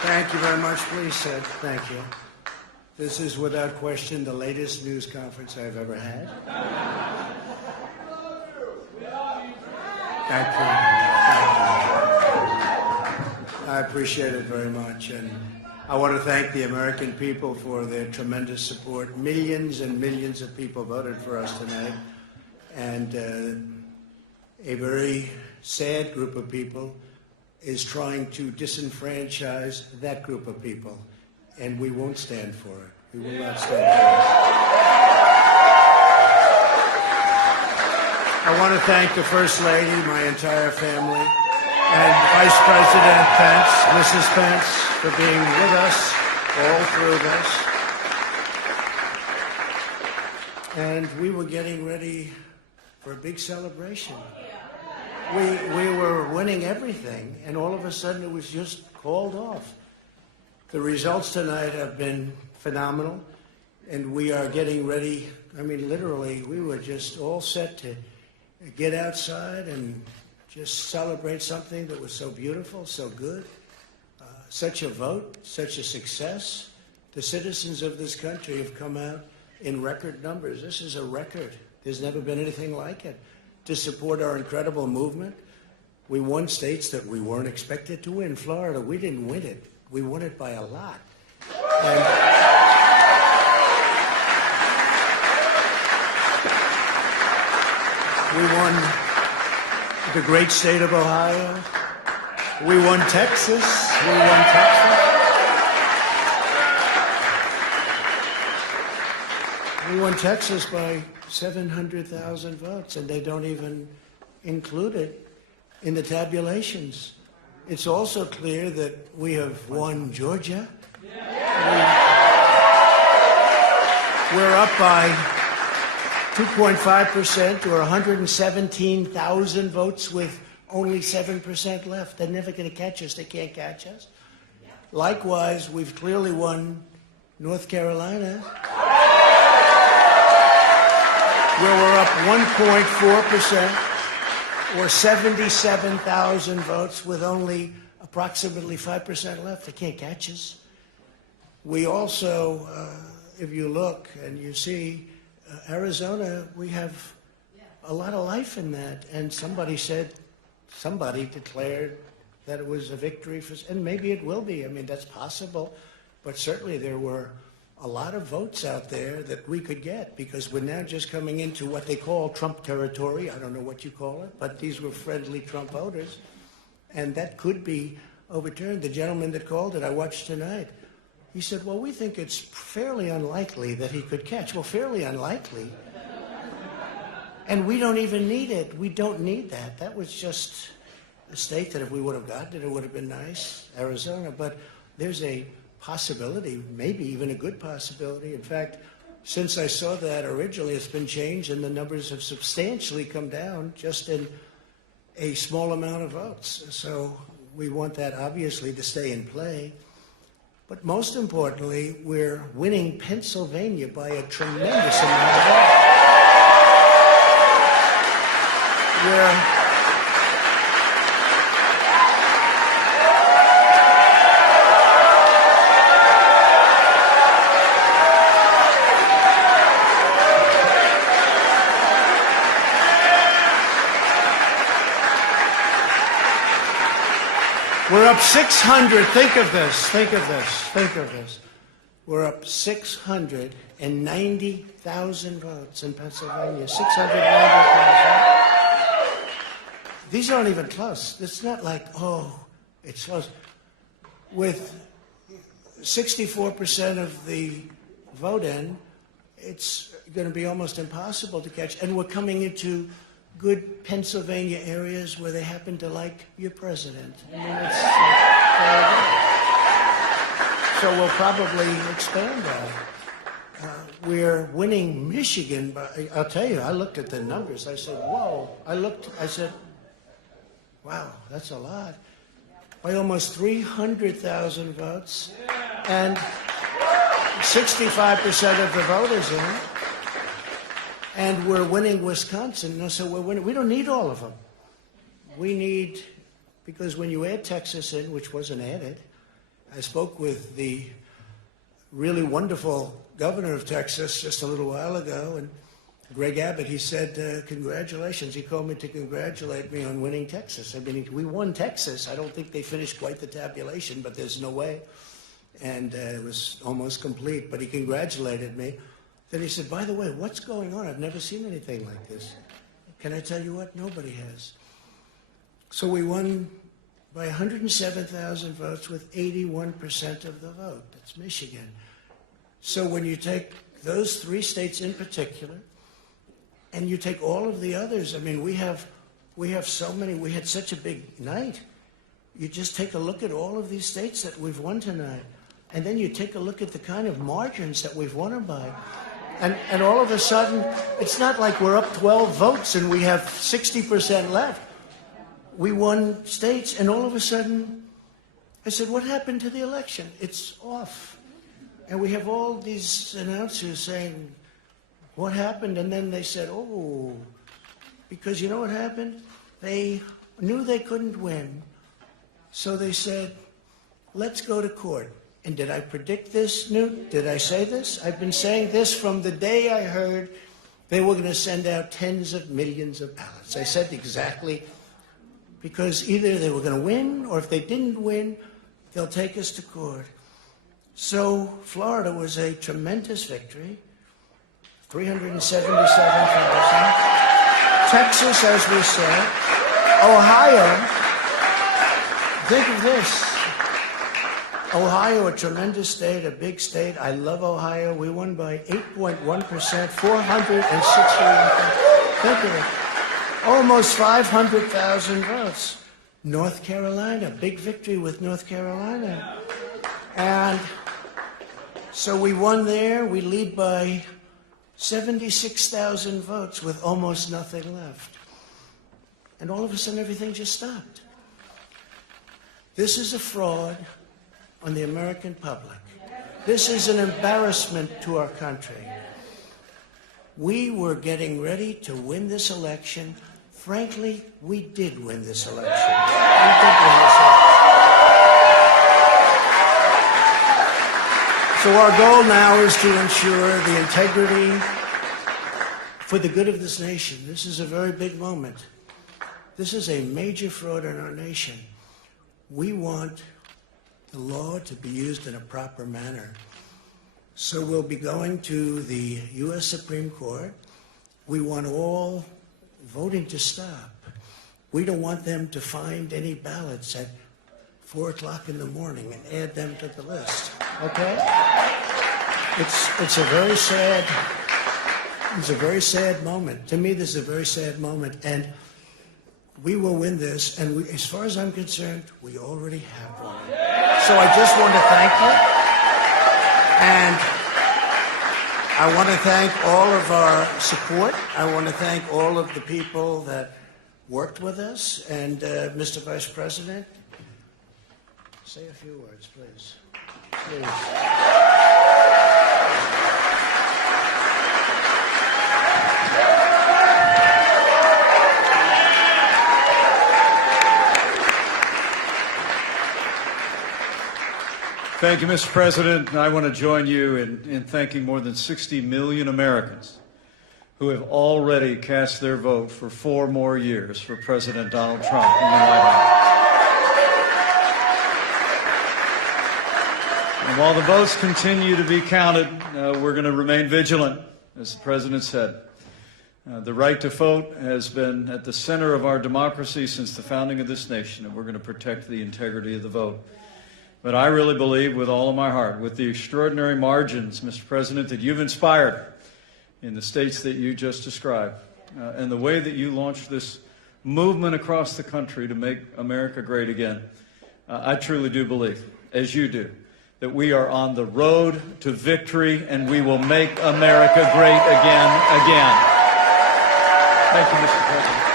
Thank you very much. Please sit. Thank you. This is without question the latest news conference I've ever had. Thank you. I appreciate it very much. And I want to thank the American people for their tremendous support. Millions and millions of people voted for us tonight. And a very sad group of people is trying to disenfranchise that group of people. And we won't stand for it. We will not stand for it. I want to thank the First Lady, my entire family, and Vice President Pence, Mrs. Pence, for being with us all through this. And we were getting ready for a big celebration. We were winning everything, and all of a sudden it was just called off. The results tonight have been phenomenal, and we are getting ready. I mean, literally, we were just all set to get outside and just celebrate something that was so beautiful, so good. Such a vote, such a success. The citizens of this country have come out in record numbers. This is a record. There's never been anything like it. To support our incredible movement. We won states that we weren't expected to win. Florida, we didn't win it. We won it by a lot. And we won the great state of Ohio. We won Texas. We won Texas. We won Texas by 700,000 votes, and they don't even include it in the tabulations. It's also clear that we have won Georgia. We're up by 2.5% or 117,000 votes with only 7% left. They're never going to catch us. They can't catch us. Likewise, we've clearly won North Carolina, where we're up 1.4% or 77,000 votes with only approximately 5% left. They can't catch us. We also, if you look and you see Arizona, we have a lot of life in that. And somebody declared that it was a victory for, and maybe it will be. I mean, that's possible. But certainly there were a lot of votes out there that we could get because we're now just coming into what they call Trump territory. I don't know what you call it, but these were friendly Trump voters. And that could be overturned. The gentleman that called it, I watched tonight, he said, well, we think it's fairly unlikely that he could catch. Well, fairly unlikely. And we don't even need it. We don't need that. That was just a state that if we would have gotten it, it would have been nice, Arizona. But there's a possibility, maybe even a good possibility. In fact, since I saw that originally, it's been changed and the numbers have substantially come down just in a small amount of votes. So we want that obviously to stay in play. But most importantly, we're winning Pennsylvania by a tremendous amount of votes. We're up 600. Think of this. We're up 690,000 votes in Pennsylvania. 690,000. These aren't even close. It's not like, oh, it's close. With 64% of the vote in, it's going to be almost impossible to catch. And we're coming into good Pennsylvania areas where they happen to like your president. I mean, so we'll probably expand that. We're winning Michigan, but I'll tell you, I looked at the numbers. I said, whoa. I said, wow, that's a lot. By almost 300,000 votes, and 65% of the voters in it. And we're winning Wisconsin. So we're winning. We don't need all of them. We need, because when you add Texas in, which wasn't added, I spoke with the really wonderful governor of Texas just a little while ago, and Greg Abbott, he said, congratulations. He called me to congratulate me on winning Texas. I mean, we won Texas. I don't think they finished quite the tabulation, but there's no way. And it was almost complete, but he congratulated me. Then he said, by the way, what's going on? I've never seen anything like this. Can I tell you what? Nobody has. So we won by 107,000 votes with 81% of the vote. That's Michigan. So when you take those 3 states in particular, and you take all of the others, I mean, we have so many, we had such a big night. You just take a look at all of these states that we've won tonight, and then you take a look at the kind of margins that we've won them by. And all of a sudden, it's not like we're up 12 votes and we have 60% left. We won states, and all of a sudden, I said, what happened to the election? It's off. And we have all these announcers saying, what happened? And then they said, oh, because you know what happened? They knew they couldn't win. So they said, let's go to court. And did I predict this, Newt? Did I say this? I've been saying this from the day I heard they were going to send out tens of millions of ballots. I said exactly, because either they were going to win, or if they didn't win, they'll take us to court. So Florida was a tremendous victory, 377,000. Texas, as we said. Ohio, think of this. Ohio, a tremendous state, a big state. I love Ohio. We won by 8.1%, 461,000. Think of it. Almost 500,000 votes. North Carolina, big victory with North Carolina. And so we won there. We lead by 76,000 votes with almost nothing left. And all of a sudden, everything just stopped. This is a fraud on the American public. This is an embarrassment to our country. We were getting ready to win this election. Frankly, we did win this election. We did win this election. So our goal now is to ensure the integrity for the good of this nation. This is a very big moment. This is a major fraud in our nation. We want the law to be used in a proper manner. So we'll be going to the U.S. Supreme Court. We want all voting to stop. We don't want them to find any ballots at 4 o'clock in the morning and add them to the list. Okay? It's a very sad moment. To me, this is a very sad moment. And we will win this. And as far as I'm concerned, we already have won. So I just want to thank you. And I want to thank all of our support. I want to thank all of the people that worked with us. And Mr. Vice President, say a few words, please. Please. Thank you, Mr. President. I want to join you in thanking more than 60 million Americans who have already cast their vote for 4 more years for President Donald Trump in the White House. And while the votes continue to be counted, we're going to remain vigilant, as the President said. The right to vote has been at the center of our democracy since the founding of this nation, and we're going to protect the integrity of the vote. But I really believe with all of my heart, with the extraordinary margins, Mr. President, that you've inspired in the states that you just described, and the way that you launched this movement across the country to make America great again, I truly do believe, as you do, that we are on the road to victory and we will make America great again. Thank you, Mr. President.